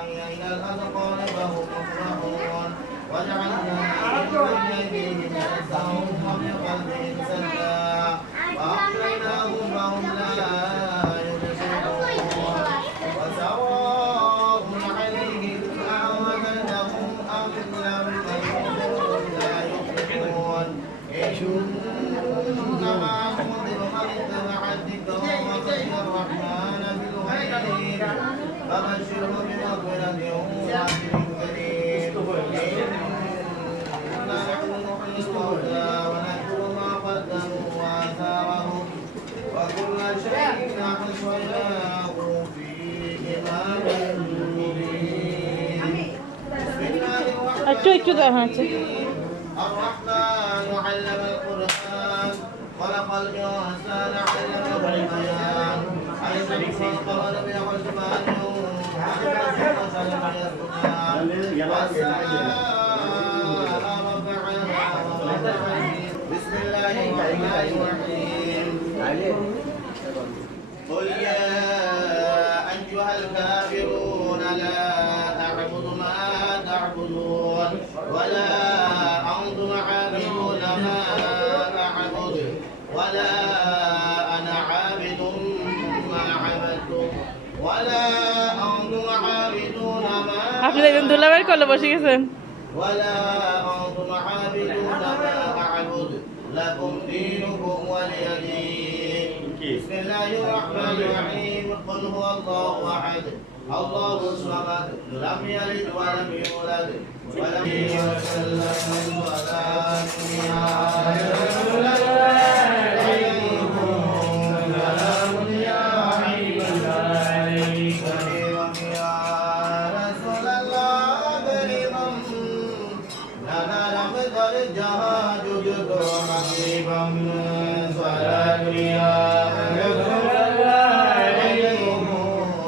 إلى الأذقان فهم مفرحون وجعلنا بين أيديهم سدا ومن خلفهم سدا وأغشيناهم فهم لا يبصرون وسواء عليهم أعوذتهم أم لم تكن لا يفلحون إنما ينذر من اتبع الذكر وخشي الرحمن بالغيب فبشره بمغفرة وأجر كريم إنا نحن نحيي الموتى ونكتب ما قدموا وآثارهم وكل شيء أحصيناه في إمام مبين بسم الله الرحمن الرحيم الرحمن علم القرآن خلق الإنسان علمه البيان أيضا والقمر بحسبان بسم الله الرحمن الرحيم قل يا أيها الكافرون لا أعبد ما تعبدون ولا أنتم عابدون ما أعبد ولا أنا عابد ما عبدتم ولا أنتم عابدون ما ولا أنتم عابدون ما أعبد لكم دينكم ولي دين بسم الله الرحمن الرحيم قل هو الله أحد الله الصمد لم يلد ولم يولد ولم يسلم ولا رسول عليكم سلام يا حبيب الله يا رسول الله قريبا لنا لم قد جاء جدك حبيبا صلاة يا رسول الله عليكم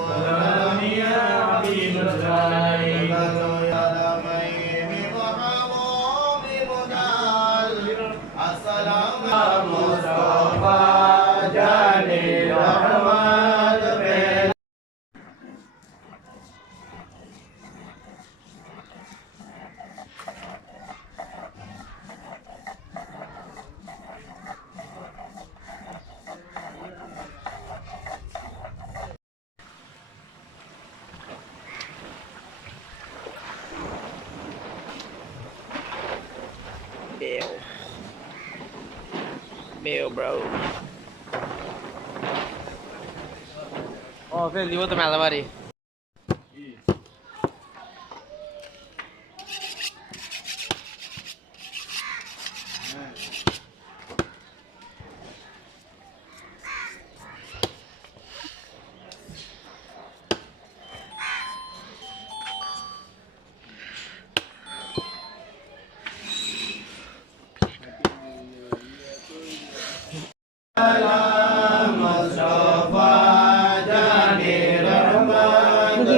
سلام يا حبيب الله يا لميم وحمام مدال السلام مصطفى جاني رحمة بين Bill bro. Oh, fail দিব তো মেলা বাড়ি।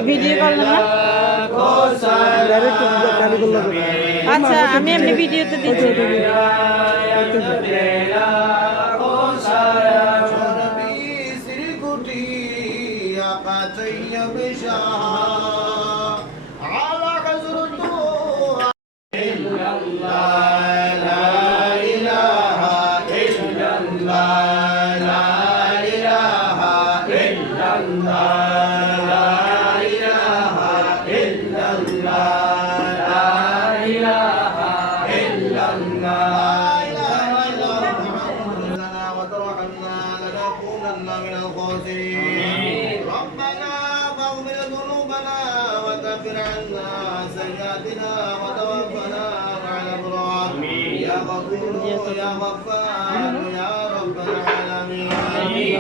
ভিডিও কল না আচ্ছা আমি এমনি ভিডিওতে দিচ্ছি ربنا فاغفر ذنوبنا وكفر عنا سيئاتنا وتوفنا مع الابرار يا غفور يا غفار يا رب العالمين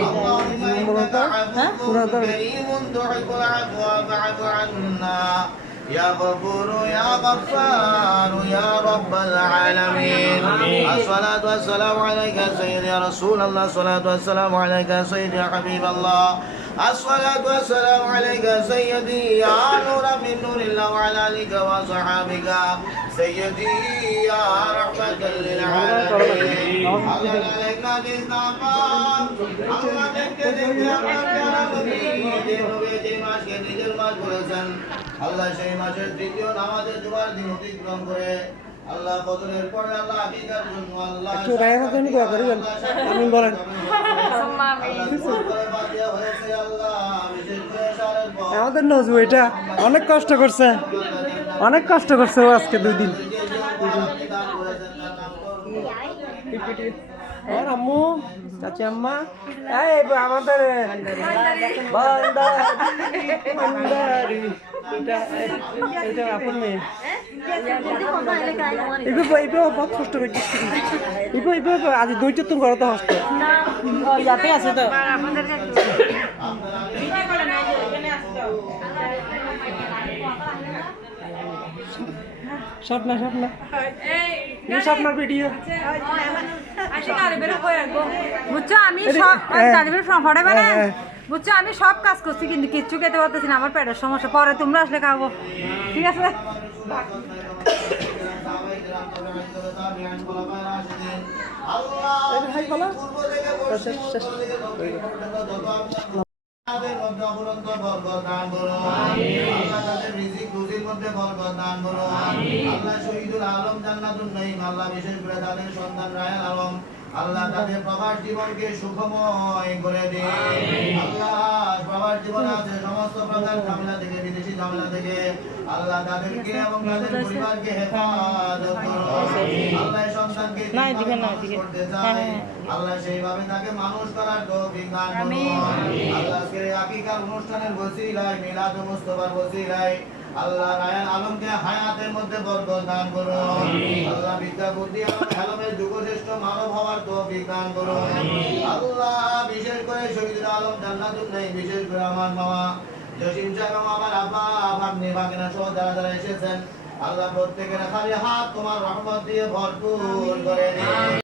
اللهم انك عفو كريم تحب العفو فاعف عنا يا غفور يا غفار يا رب العالمين الصلاة والسلام عليك يا سيدي يا رسول الله الصلاة والسلام عليك يا سيدي يا حبيب الله الصلاة والسلام عليك يا سيدي يا نور من نور الله وعلى آلك وصحابك سيدي يا رحمة للعالمين الله عليك الإسلام الله بك يا رب يا رب আল্লাহ সেই মাসের তৃতীয় নামাজের জুমার দিন অতিক্রম করে আল্লাহ বদরের পরে আল্লাহ আকিকার জন্য আল্লাহ একটু রায়হানের জন্য দোয়া করিবেন। আমিন বলেন। আমাদের নজু এটা অনেক কষ্ট করছে, অনেক কষ্ট করছে ও আজকে 2 দিন। আর আম্মু চাচি আম্মা এই আমাদের বান্দারি এটা আপন মেয়ে বহুত কষ্ট করছি আজ 2 চতুর করতে হস্ত ইয়াতে আছে তো স্বপ্ন স্বপ্নের ভিডিও বুঝছো আমি সব বুঝছো আমি সব কাজ করছি কিন্তু কিচ্ছু খেতে পারতেছি না, আমার পেটের সমস্যা। পরে তোমরা আসলে খাবো, ঠিক আছে? আল্লাহ তাদের প্রবাস জীবনকে সুখময় করে দিন। আল্লাহ প্রবাস জীবনে আছে সমস্ত প্রকার ঝামেলা থেকে, বিদেশি ঝামেলা থেকে আল্লাহ তাদেরকে এবং তাদের পরিবারকে হেফাজত করুন। আল্লাহ সন্তানকে করতে চায় আল্লাহ সেইভাবে তাকে মানুষ করার তৌফিক দান করুন। আল্লাহকে আকিকার অনুষ্ঠানের ওসিলায়, মিলাদ ও মুস্তাফার ওসিলায় আল্লাহ রায়ান আলমকে হায়াতের মধ্যে বরকত দান করুন। আল্লাহ বিদ্যা বুদ্ধি এবং আলমের যুগশ্রেষ্ঠ মানব হওয়ার তৌফিক দান করুন। আল্লাহ বিশেষ করে শহীদুল আলম জান্নাতুল নাঈম, বিশেষ করে আমার মামা জসিম সাহেব এবং আমার আব্বা ভাগ্নে ভাগিনা সহ যারা এসেছেন আল্লাহ প্রত্যেকের খালি হাত তোমার রহমত দিয়ে ভরপুর করে দিন।